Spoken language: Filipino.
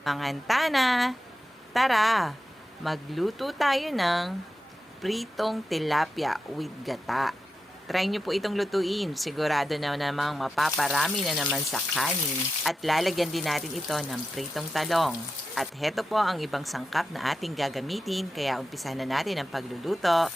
Mga antana, tara, magluto tayo ng pritong tilapia with gata. Try nyo po itong lutuin. Sigurado na namang mapaparami na naman sa kanin. At lalagyan din natin ito ng pritong talong. At heto po ang ibang sangkap na ating gagamitin, kaya umpisa na natin ang pagluluto.